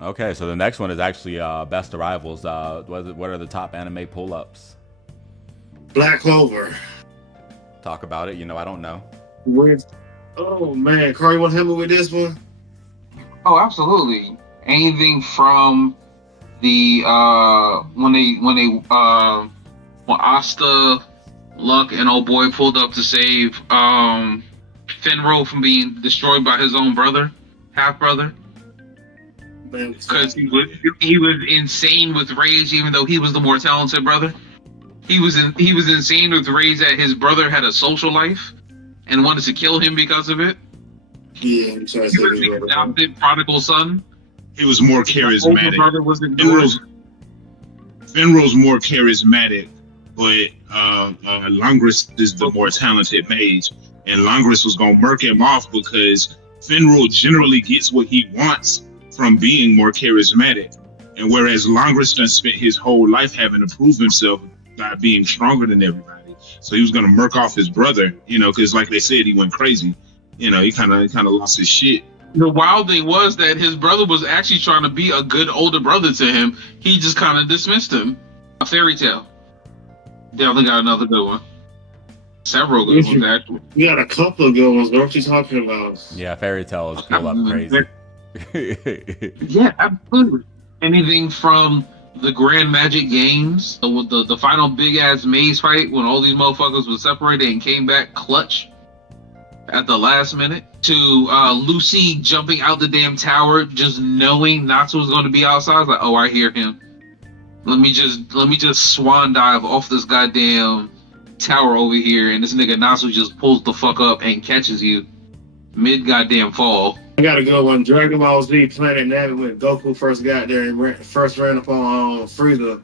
Okay, so the next one is actually best arrivals. What are the top anime pull-ups? Black Clover. Talk about it. I don't know. With oh man, Corey, want to help me with this one? Oh, absolutely. Anything from the when Asta, Luck, and old boy pulled up to save Finro from being destroyed by his own brother, half brother, Man, because he was insane with rage, even though he was the more talented brother. He was insane with rage that his brother had a social life and wanted to kill him because of it. yeah, I'm trying to He say was this the right. adopted prodigal son. He was more The older charismatic. brother was ignored. Finrose, Finrose more charismatic, but Longris is the more talented mage, and Longris was gonna murk him off because Finrose generally gets what he wants from being more charismatic, and whereas Longris done spent his whole life having to prove himself by being stronger than everybody, so he was gonna murk off his brother, because like they said, he went crazy. He kind of lost his shit. The wild thing was that his brother was actually trying to be a good older brother to him. He just kind of dismissed him. A fairy tale. Definitely got another good one. Several good If ones, you, actually. you got a couple of good ones, but what you talking about? Yeah, fairy tale is pull-up crazy. Yeah, absolutely. Anything from the Grand Magic Games with the final big ass maze fight when all these motherfuckers were separated and came back clutch at the last minute, to Lucy jumping out the damn tower just knowing Natsu was going to be outside. Like, oh, I hear him. Let me just swan dive off this goddamn tower over here, and this nigga Natsu just pulls the fuck up and catches you mid goddamn fall. I got a good one. Dragon Ball Z Planet Navi when Goku first got there and first ran up on Frieza.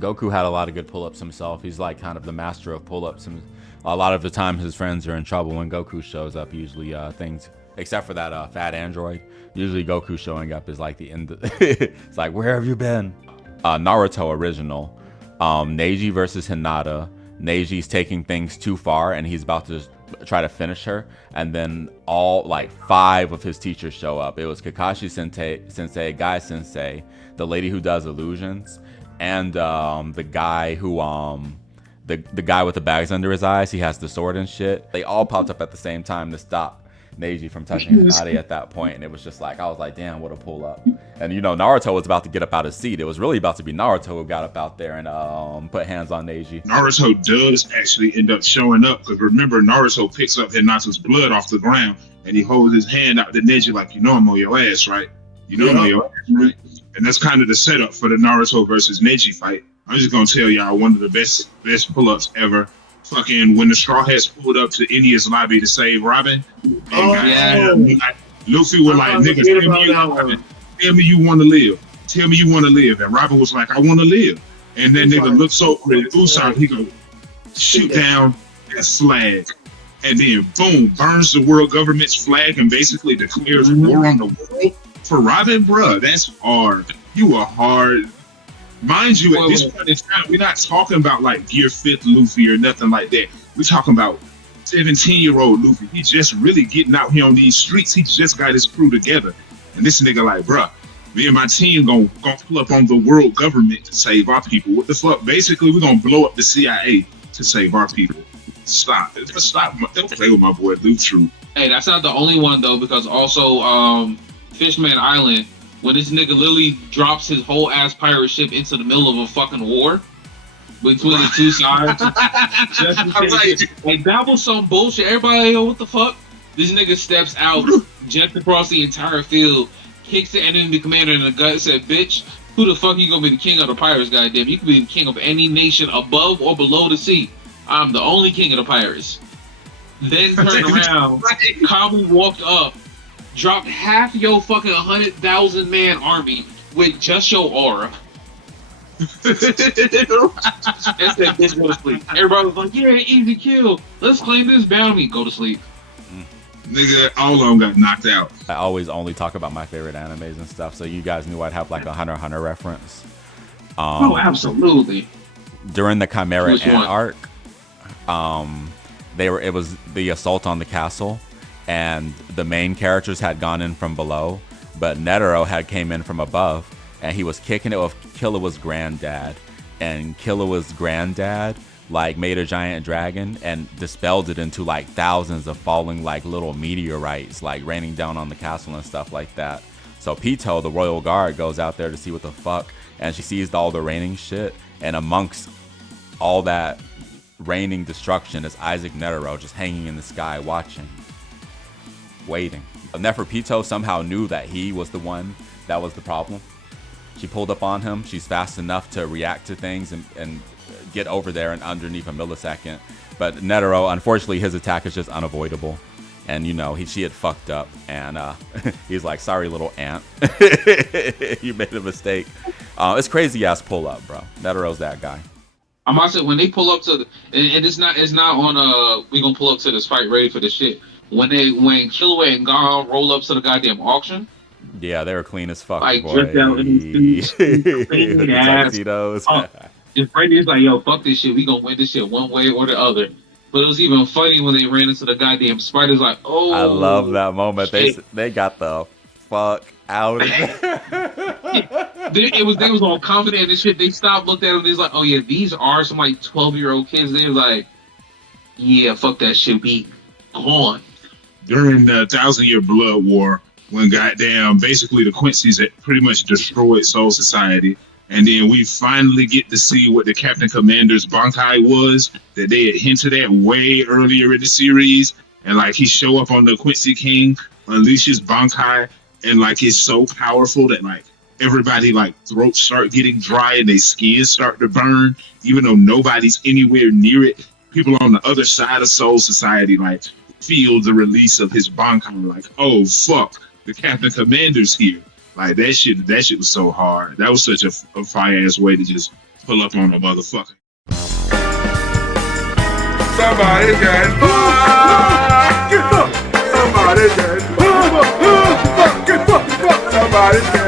Goku had a lot of good pull-ups himself. He's like kind of the master of pull-ups. And a lot of the time, his friends are in trouble when Goku shows up. Usually, things, except for that fat android. Usually, Goku showing up is like the end. It's like, where have you been? Naruto original. Neji versus Hinata. Neji's taking things too far, and he's about to try to finish her. And then all like 5 of his teachers show up. It was Kakashi Sensei, Guy Sensei, the lady who does illusions, and the guy who the guy with the bags under his eyes. He has the sword and shit. They all popped up at the same time to stop Neji from touching Hinata at that point, and it was just like, I was like, damn, what a pull up. And Naruto was about to get up out of his seat. It was really about to be Naruto who got up out there and put hands on Neji. Naruto does actually end up showing up because remember, Naruto picks up Hinata's blood off the ground and he holds his hand out to Neji like, I'm on your ass, right? I'm on your ass, right? And that's kind of the setup for the Naruto versus Neji fight. I'm just gonna tell y'all one of the best pull-ups ever. Fucking when the Straw Hats pulled up to India's lobby to save Robin, and Luffy was like, "Nigga, tell me you want to live. Tell me you want to live." And Robin was like, "I want to live." And that nigga looks over at Usopp. He go, "Shoot down that flag," and then boom, burns the world government's flag and basically declares war on the world for Robin, bruh. That's hard. You are hard. Mind you, at this point in time, we're not talking about like Gear 5th Luffy or nothing like that. We're talking about 17-year-old Luffy. He just really getting out here on these streets. He just got his crew together. And this nigga like, bruh, me and my team gonna pull up on the world government to save our people. What the fuck? Basically, we're gonna blow up the CIA to save our people. Stop. Just stop. Don't play with my boy Luffy. Hey, that's not the only one though, because also Fishman Island, when this nigga literally drops his whole ass pirate ship into the middle of a fucking war between the two sides. Like, that was some bullshit. Everybody, yo, what the fuck? This nigga steps out, jets across the entire field, kicks the enemy commander in the gut, and said, "Bitch, who the fuck you gonna be the king of the pirates, goddamn? You can be the king of any nation above or below the sea. I'm the only king of the pirates." Then turned around, calmly walked up, dropped half your fucking 100,000 man army with just your aura. And said, "Bitch, go to sleep." Everybody was like, "Yeah, easy kill. Let's claim this bounty." Go to sleep. Nigga, all of them got knocked out. I always only talk about my favorite animes and stuff, so you guys knew I'd have like a Hunter x Hunter reference. Oh, absolutely. During the Chimera Which Ant one? arc, it was the assault on the castle, and the main characters had gone in from below. but Netero had came in from above, and he was kicking it with Killua's granddad, and Killua's granddad like made a giant dragon and dispelled it into like thousands of falling like little meteorites like raining down on the castle and stuff like that. So Pito, the royal guard, goes out there to see what the fuck, and she sees all the raining shit, and amongst all that raining destruction is Isaac Netero just hanging in the sky watching, waiting. Neferpito somehow knew that he was the one that was the problem. She pulled up on him. She's fast enough to react to things and get over there in underneath a millisecond. But Netero, unfortunately, his attack is just unavoidable. And, you know, she had fucked up. And he's like, sorry, little ant. You made a mistake. It's crazy-ass pull-up, bro. Netero's that guy. I'm about to say, when they pull up to the... And it's not on... we gonna pull up to this fight ready for the shit. When Killua and Gon roll up to the goddamn auction... Yeah, they were clean as fuck, like, boy. dripped out in these tuxedos. And Freddy's like, yo, fuck this shit. We gonna win this shit one way or the other. But it was even funny when they ran into the goddamn spiders. Like, oh, I love that moment. Shit. They got the fuck out of there. They was all confident and shit. They stopped, looked at them. They was like, oh yeah, these are some like 12-year-old kids. They was like, yeah, fuck that shit. Be gone. During the 1,000-Year Blood War, when goddamn basically the Quincy's had pretty much destroyed Soul Society. And then we finally get to see what the Captain Commander's Bankai was that they had hinted at way earlier in the series. And like he show up on the Quincy King, unleashes Bankai, and like it's so powerful that like everybody like throats start getting dry and their skin start to burn, even though nobody's anywhere near it. People on the other side of Soul Society like feel the release of his Bankai, like, oh fuck, the Captain Commander's here. Like that shit was so hard. That was such a fire ass way to just pull up on a motherfucker. Somebody get fucked. Somebody get fucked. Somebody get